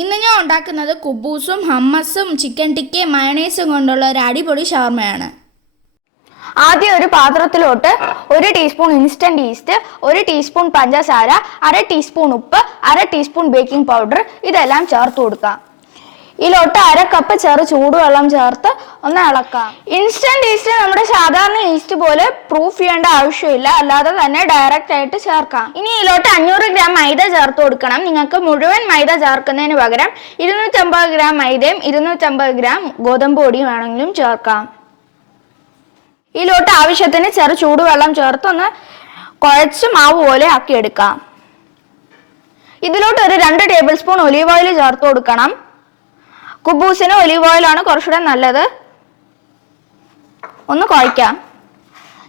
ഇന്ന് ഞാൻ ഉണ്ടാക്കുന്നത് കുബൂസും ഹമ്മസും ചിക്കൻ ടിക്കയും മയണൈസും കൊണ്ടുള്ള ഒരു അടിപൊളി ഷവർമയാണ്. ആദ്യം ഒരു പാത്രത്തിലോട്ട് 1 ടീസ്പൂൺ ഇൻസ്റ്റന്റ് ഈസ്റ്റ്, 1 ടീസ്പൂൺ പഞ്ചസാര, 1/2 ടീസ്പൂൺ ഉപ്പ്, 1/2 ടീസ്പൂൺ ബേക്കിംഗ് പൗഡർ ഇതെല്ലാം ചേർത്ത് കൊടുക്കാം. ഇതിലോട്ട് 1/2 കപ്പ് ചെറു ചൂടുവെള്ളം ചേർത്ത് ഒന്ന് ഇളക്കാം. ഇൻസ്റ്റന്റ് ഈസ്റ്റ് നമ്മുടെ സാധാരണ ഈസ്റ്റ് പോലെ പ്രൂഫ് ചെയ്യേണ്ട ആവശ്യമില്ല, അല്ലാതെ തന്നെ ഡയറക്റ്റ് ആയിട്ട് ചേർക്കാം. ഇനി ഇതിലോട്ട് 500 ഗ്രാം മൈദ ചേർത്ത് കൊടുക്കണം. നിങ്ങൾക്ക് മുഴുവൻ മൈദ ചേർക്കുന്നതിന് പകരം 250 ഗ്രാം മൈദയും 250 ഗ്രാം ഗോതമ്പ് പൊടിയും വേണമെങ്കിലും ചേർക്കാം. ഇതിലോട്ട് ആവശ്യത്തിന് ചെറു ചൂടുവെള്ളം ചേർത്ത് ഒന്ന് കുഴച്ച് മാവ് പോലെ ആക്കിയെടുക്കാം. ഇതിലോട്ട് ഒരു 2 ടേബിൾ സ്പൂൺ ഒലീവ് ഓയിൽ ചേർത്ത് കൊടുക്കണം. കുബൂസിന് ഒലീവ് ഓയിലാണ് കുറച്ചുകൂടെ നല്ലത്. ഒന്ന് കുഴയ്ക്കാം.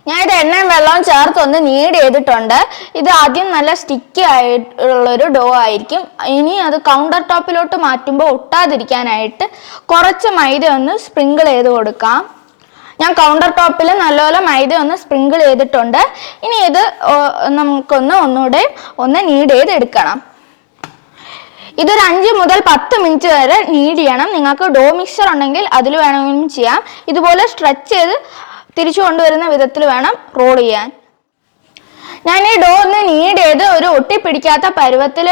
ഞാൻ ഇത് എണ്ണയും വെള്ളവും ചേർത്ത് ഒന്ന് നീഡ് ചെയ്തിട്ടുണ്ട്. ഇത് ആദ്യം നല്ല സ്റ്റിക്കി ആയിട്ടുള്ളൊരു ഡോ ആയിരിക്കും. ഇനി അത് കൗണ്ടർ ടോപ്പിലോട്ട് മാറ്റുമ്പോൾ ഒട്ടാതിരിക്കാനായിട്ട് കുറച്ച് മൈദ ഒന്ന് സ്പ്രിങ്കിൾ ചെയ്ത് കൊടുക്കാം. ഞാൻ കൗണ്ടർ ടോപ്പിൽ നല്ലപോലെ മൈദ ഒന്ന് സ്പ്രിങ്കിൾ ചെയ്തിട്ടുണ്ട്. ഇനി ഇത് ഒന്നുകൂടെ ഒന്ന് നീഡ് ചെയ്തെടുക്കണം. ഇതൊരു 5 മുതൽ 10 മിനിറ്റ് വരെ നീഡ് ചെയ്യണം. നിങ്ങൾക്ക് ഡോ മിക്സർ ഉണ്ടെങ്കിൽ അതിൽ വേണമെങ്കിലും ചെയ്യാം. ഇതുപോലെ സ്ട്രെച്ച് ചെയ്ത് തിരിച്ചു കൊണ്ടുവരുന്ന വിധത്തിൽ വേണം റോൾ ചെയ്യാൻ. ഞാൻ ഈ ഡോ ഒന്ന് നീഡ് ചെയ്ത് ഒരു ഒട്ടിപ്പിടിക്കാത്ത പരുവത്തിൽ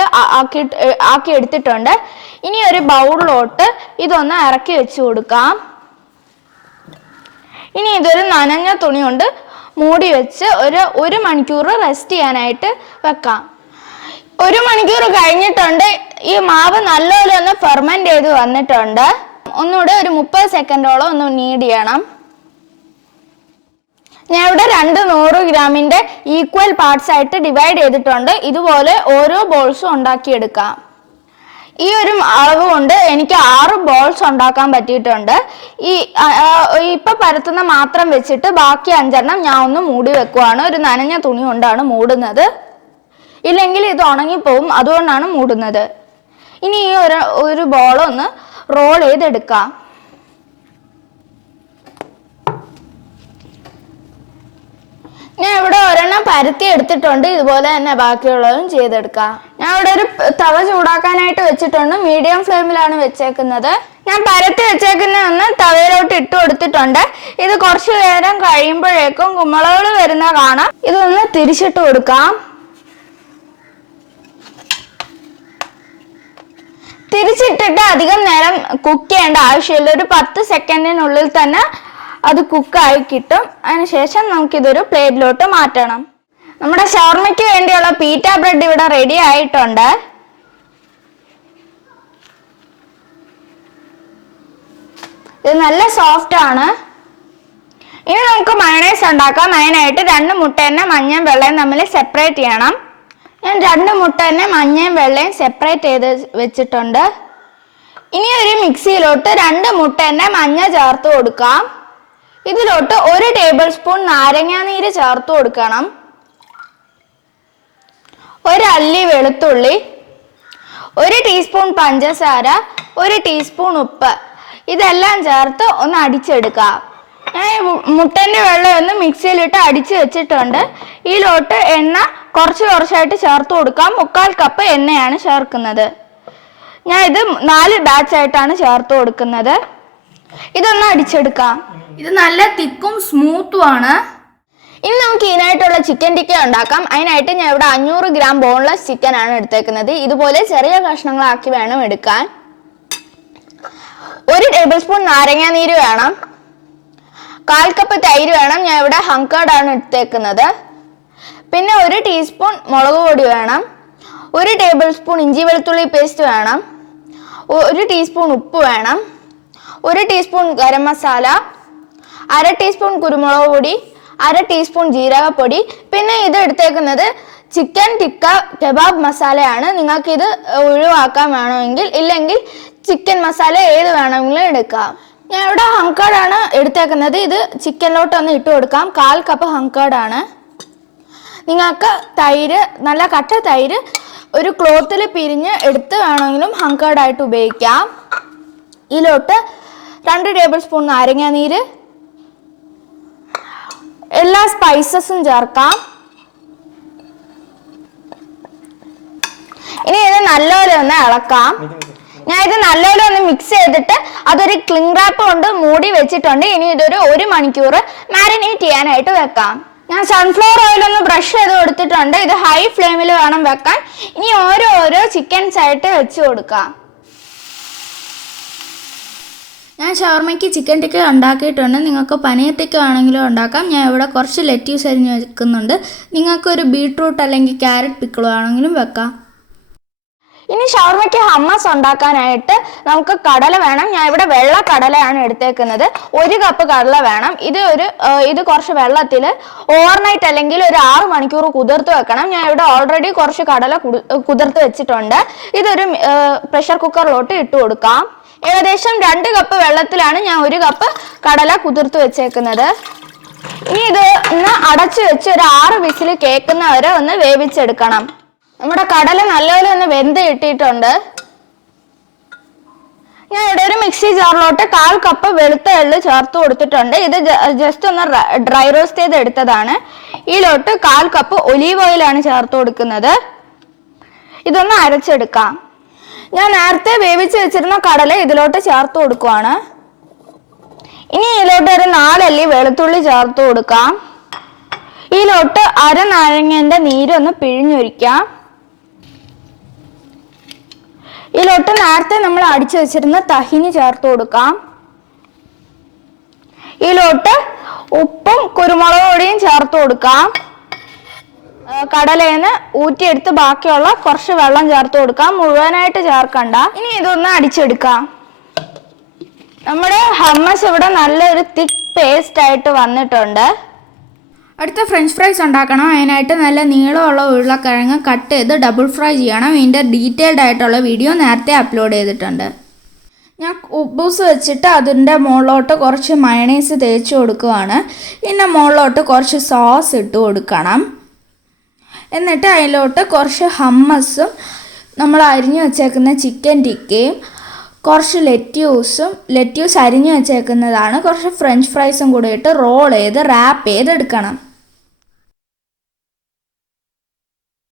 ആക്കി എടുത്തിട്ടുണ്ട്. ഇനി ഒരു ബൗളിലോട്ട് ഇതൊന്ന് ഇറക്കി വെച്ച് കൊടുക്കാം. ഇനി ഇതൊരു നനഞ്ഞ തുണി കൊണ്ട് മൂടി വെച്ച് ഒരു മണിക്കൂർ റെസ്റ്റ് ചെയ്യാനായിട്ട് വെക്കാം. 1 മണിക്കൂർ കഴിഞ്ഞിട്ടുണ്ട്. ഈ മാവ് നല്ലപോലെ ഒന്ന് ഫെർമെന്റ് ചെയ്ത് വന്നിട്ടുണ്ട്. ഒന്നുകൂടെ ഒരു 30 സെക്കൻഡോളം ഒന്ന് നീഡ് ചെയ്യണം. ഞാൻ ഇവിടെ 200 ഗ്രാമിന്റെ ഈക്വൽ പാർട്സ് ആയിട്ട് ഡിവൈഡ് ചെയ്തിട്ടുണ്ട്. ഇതുപോലെ ഓരോ ബോൾസും ഉണ്ടാക്കിയെടുക്കാം. ഈ ഒരു അളവ് കൊണ്ട് എനിക്ക് 6 ബോൾസ് ഉണ്ടാക്കാൻ പറ്റിയിട്ടുണ്ട്. ഇപ്പൊ പരത്തുന്ന മാത്രം വെച്ചിട്ട് ബാക്കി 5 ഞാൻ ഒന്ന് മൂടി വെക്കുവാണ്. ഒരു നനഞ്ഞ തുണി കൊണ്ടാണ് മൂടുന്നത്, ഇല്ലെങ്കിൽ ഇത് ഉണങ്ങിപ്പോവും, അതുകൊണ്ടാണ് മൂടുന്നത്. ഇനി ഈ ഒരു ബോൾ ഒന്ന് റോൾ ചെയ്തെടുക്കാം. ഞാൻ ഇവിടെ ഒരെണ്ണം പരത്തി എടുത്തിട്ടുണ്ട്. ഇതുപോലെ തന്നെ ബാക്കിയുള്ളതും ചെയ്തെടുക്കാം. ഞാൻ ഇവിടെ ഒരു തവ ചൂടാക്കാനായിട്ട് വെച്ചിട്ടുണ്ട്. മീഡിയം ഫ്ലെയിമിലാണ് വെച്ചേക്കുന്നത്. ഞാൻ പരത്തി വെച്ചേക്കുന്ന ഒന്ന് തവയിലോട്ട് ഇട്ട് കൊടുത്തിട്ടുണ്ട്. ഇത് കുറച്ചു നേരം കഴിയുമ്പോഴേക്കും കുമ്മളകൾ വരുന്ന കാണാം. ഇതൊന്ന് തിരിച്ചിട്ട് കൊടുക്കാം. തിരിച്ചിട്ടിട്ട് അധികം നേരം കുക്ക് ചെയ്യേണ്ട ആവശ്യമില്ല. ഒരു 10 സെക്കൻഡിനുള്ളിൽ തന്നെ അത് കുക്കായി കിട്ടും. അതിനുശേഷം നമുക്കിതൊരു പ്ലേറ്റിലോട്ട് മാറ്റണം. നമ്മുടെ ഷവർമയ്ക്ക് വേണ്ടിയുള്ള പീറ്റ ബ്രെഡ് ഇവിടെ റെഡി ആയിട്ടുണ്ട്. ഇത് നല്ല സോഫ്റ്റ് ആണ്. ഇനി നമുക്ക് മയണൈസ് ഉണ്ടാക്കാം. അതിനായിട്ട് 2 മുട്ട തന്നെ മഞ്ഞയും വെള്ളയും തമ്മിൽ സെപ്പറേറ്റ് ചെയ്യണം. ഞാൻ 2 മുട്ട തന്നെ മഞ്ഞയും വെള്ളയും സെപ്പറേറ്റ് ചെയ്ത് വെച്ചിട്ടുണ്ട്. ഇനി ഒരു മിക്സിയിലോട്ട് 2 മുട്ട തന്നെ മഞ്ഞ ചേർത്ത് കൊടുക്കാം. ഇതിലോട്ട് 1 ടേബിൾ സ്പൂൺ നാരങ്ങാനീര് ചേർത്ത് കൊടുക്കണം. 1 അല്ലി വെളുത്തുള്ളി, 1 ടീസ്പൂൺ പഞ്ചസാര, 1 ടീസ്പൂൺ ഉപ്പ് ഇതെല്ലാം ചേർത്ത് ഒന്ന് അടിച്ചെടുക്കാം. ഞാൻ മുട്ടൻ്റെ വെള്ളം ഒന്ന് മിക്സിയിലിട്ട് അടിച്ച് വെച്ചിട്ടുണ്ട്. ഇതിലോട്ട് എണ്ണ കുറച്ചായിട്ട് ചേർത്ത് കൊടുക്കാം. 1/4 കപ്പ് എണ്ണയാണ് ചേർക്കുന്നത്. ഞാൻ ഇത് 4 ബാച്ചായിട്ടാണ് ചേർത്ത് കൊടുക്കുന്നത്. ഇതൊന്ന് അടിച്ചെടുക്കാം. ഇത് നല്ല തിക്കും സ്മൂത്തും ആണ്. ഇനി നമുക്ക് ഇതിനായിട്ടുള്ള ചിക്കൻ ടിക്ക ഉണ്ടാക്കാം. അതിനായിട്ട് ഞാൻ ഇവിടെ 500 ഗ്രാം ബോൺലെസ് ചിക്കൻ ആണ് എടുത്തേക്കുന്നത്. ഇതുപോലെ ചെറിയ കഷ്ണങ്ങളാക്കി വേണം എടുക്കാൻ. 1 ടേബിൾ സ്പൂൺ നാരങ്ങാനീര് വേണം. 1/4 കപ്പ് തൈര് വേണം. ഞാൻ ഇവിടെ ഹങ്കേർഡ് ആണ് എടുത്തേക്കുന്നത്. പിന്നെ 1 ടീസ്പൂൺ മുളക് പൊടി വേണം. 1 ടേബിൾ സ്പൂൺ ഇഞ്ചി വെളുത്തുള്ളി പേസ്റ്റ് വേണം. 1 ടീസ്പൂൺ ഉപ്പ് വേണം. 1 ടീസ്പൂൺ ഗരം മസാല, 1/2 ടീസ്പൂൺ കുരുമുളക് പൊടി, 1/2 ടീസ്പൂൺ ജീരകപ്പൊടി. പിന്നെ ഇത് എടുത്തേക്കുന്നത് ചിക്കൻ ടിക്ക കബാബ് മസാലയാണ്. നിങ്ങൾക്ക് ഇത് ഒഴിവാക്കാൻ വേണമെങ്കിൽ, ഇല്ലെങ്കിൽ ചിക്കൻ മസാല ഏത് വേണമെങ്കിലും എടുക്കാം. ഞാൻ ഇവിടെ ഹങ്കേർഡ് ആണ് എടുത്തേക്കുന്നത്. ഇത് ചിക്കനിലോട്ട് ഒന്ന് ഇട്ട് കൊടുക്കാം. 1/4 കപ്പ് ഹങ്കേർഡ് ആണ്. നിങ്ങൾക്ക് തൈര്, നല്ല കട്ട തൈര് ഒരു ക്ലോത്തിൽ പിരിഞ്ഞ് എടുത്ത് വേണമെങ്കിലും ഹങ്കേർഡ് ആയിട്ട് ഉപയോഗിക്കാം. ഇതിലോട്ട് 2 ടേബിൾ സ്പൂൺ നാരങ്ങാനീര്, എല്ലാ സ്പൈസസും ചേർക്കാം. ഇനി ഇത് നല്ലപോലെ ഒന്ന് ഇളക്കാം. ഞാൻ ഇത് നല്ലപോലെ ഒന്ന് മിക്സ് ചെയ്തിട്ട് അതൊരു ക്ലിംഗ് റാപ്പ് കൊണ്ട് മൂടി വെച്ചിട്ടുണ്ട്. ഇനി ഇതൊരു 1 മണിക്കൂർ മാരിനേറ്റ് ചെയ്യാനായിട്ട് വെക്കാം. ഞാൻ സൺഫ്ലവർ ഓയിൽ ഒന്ന് ബ്രഷ് ചെയ്ത് കൊടുത്തിട്ടുണ്ട്. ഇത് ഹൈ ഫ്ലെയിമിൽ വേണം വെക്കാൻ. ഇനി ഓരോ ചിക്കൻസ് ആയിട്ട് വെച്ച് കൊടുക്കാം. ഞാൻ ഷവർമയ്ക്ക് ചിക്കൻ ടിക്ക ഉണ്ടാക്കിയിട്ടുണ്ട്. നിങ്ങൾക്ക് പനീർ ടിക്ക വേണമെങ്കിലും ഉണ്ടാക്കാം. ഞാൻ ഇവിടെ കുറച്ച് ലെറ്റ്യൂസ് അരിഞ്ഞ് വെക്കുന്നുണ്ട്. നിങ്ങൾക്കൊരു ബീട്രൂട്ട് അല്ലെങ്കിൽ ക്യാരറ്റ് പിക്കിൾ വേണമെങ്കിലും വെക്കാം. ഇനി ഷവർമയ്ക്ക് ഹമ്മസ് ഉണ്ടാക്കാനായിട്ട് നമുക്ക് കടല വേണം. ഞാൻ ഇവിടെ വെള്ള കടലയാണ് എടുത്തേക്കുന്നത്. 1 കപ്പ് കടല വേണം. ഇത് കുറച്ച് വെള്ളത്തിൽ ഓവർനൈറ്റ് അല്ലെങ്കിൽ ഒരു 6 മണിക്കൂർ കുതിർത്ത് വെക്കണം. ഞാൻ ഇവിടെ ഓൾറെഡി കുറച്ച് കടല കുതിർത്ത് വെച്ചിട്ടുണ്ട്. ഇതൊരു പ്രഷർ കുക്കറിലോട്ട് ഇട്ട് കൊടുക്കാം. ഏകദേശം 2 കപ്പ് വെള്ളത്തിലാണ് ഞാൻ 1 കപ്പ് കടല കുതിർത്ത് വെച്ചേക്കുന്നത്. ഇനി ഇത് ഒന്ന് അടച്ചു വെച്ച് ഒരു 6 വിസിൽ കേൾക്കുന്നവരെ ഒന്ന് വേവിച്ചെടുക്കണം. നമ്മുടെ കടല നല്ലപോലെ ഒന്ന് വെന്ത് കിട്ടിയിട്ടുണ്ട്. ഞാൻ ഇവിടെ ഒരു മിക്സി ജാറിലോട്ട് 1/4 കപ്പ് വെളുത്ത എള്ള് ചേർത്ത് കൊടുത്തിട്ടുണ്ട്. ഇത് ജസ്റ്റ് ഒന്ന് ഡ്രൈ റോസ്റ്റ് ചെയ്ത് എടുത്തതാണ്. ഇതിലോട്ട് 1/4 കപ്പ് ഒലീവ് ഓയിലാണ് ചേർത്ത് കൊടുക്കുന്നത്. ഇതൊന്ന് അരച്ചെടുക്കാം. ഞാൻ നേരത്തെ വേവിച്ച് വെച്ചിരുന്ന കടല ഇതിലോട്ട് ചേർത്ത് കൊടുക്കുവാണ്. ഇനി ഇതിലോട്ട് ഒരു 4 അല്ലി വെളുത്തുള്ളി ചേർത്ത് കൊടുക്കാം. ഇതിലോട്ട് 1/2 നാരങ്ങേന്റെ നീരൊന്ന് പിഴിഞ്ഞൊഴിക്കാം. ഇതിലോട്ട് നേരത്തെ നമ്മൾ അടിച്ചു വെച്ചിരുന്ന തഹിനി ചേർത്ത് കൊടുക്കാം. ഇതിലോട്ട് ഉപ്പും കുരുമുളക് പൊടിയും ചേർത്ത് കൊടുക്കാം. കടലേന്ന് ഊറ്റിയെടുത്ത് ബാക്കിയുള്ള കുറച്ച് വെള്ളം ചേർത്ത് കൊടുക്കാം. മുഴുവനായിട്ട് ചേർക്കണ്ട. ഇനി ഇതൊന്ന് അടിച്ചെടുക്കാം. നമ്മുടെ ഹമ്മസ് ഇവിടെ നല്ലൊരു തിക്ക് പേസ്റ്റ് ആയിട്ട് വന്നിട്ടുണ്ട്. അടുത്ത ഫ്രഞ്ച് ഫ്രൈസ് ഉണ്ടാക്കണം. അതിനായിട്ട് നല്ല നീളമുള്ള ഉരുളക്കിഴങ്ങ് കട്ട് ചെയ്ത് ഡബിൾ ഫ്രൈ ചെയ്യണം. ഇതിൻ്റെ ഡീറ്റെയിൽഡ് ആയിട്ടുള്ള വീഡിയോ നേരത്തെ അപ്ലോഡ് ചെയ്തിട്ടുണ്ട്. ഞാൻ കുബൂസ് വെച്ചിട്ട് അതിൻ്റെ മുകളിലോട്ട് കുറച്ച് മയണൈസ് തേച്ച് കൊടുക്കുകയാണ്. ഇതിൻ്റെ മുകളിലോട്ട് കുറച്ച് സോസ് ഇട്ട് കൊടുക്കണം. എന്നിട്ട് അതിലോട്ട് കുറച്ച് ഹമ്മസും നമ്മൾ അരിഞ്ഞു വെച്ചേക്കുന്ന ചിക്കൻ ടിക്കയും കുറച്ച് ലെറ്റ്യൂസ് അരിഞ്ഞു വെച്ചേക്കുന്നതാണ്. കുറച്ച് ഫ്രഞ്ച് ഫ്രൈസും കൂടി ഇട്ട് റോൾ ചെയ്ത് റാപ്പ് ചെയ്തെടുക്കണം.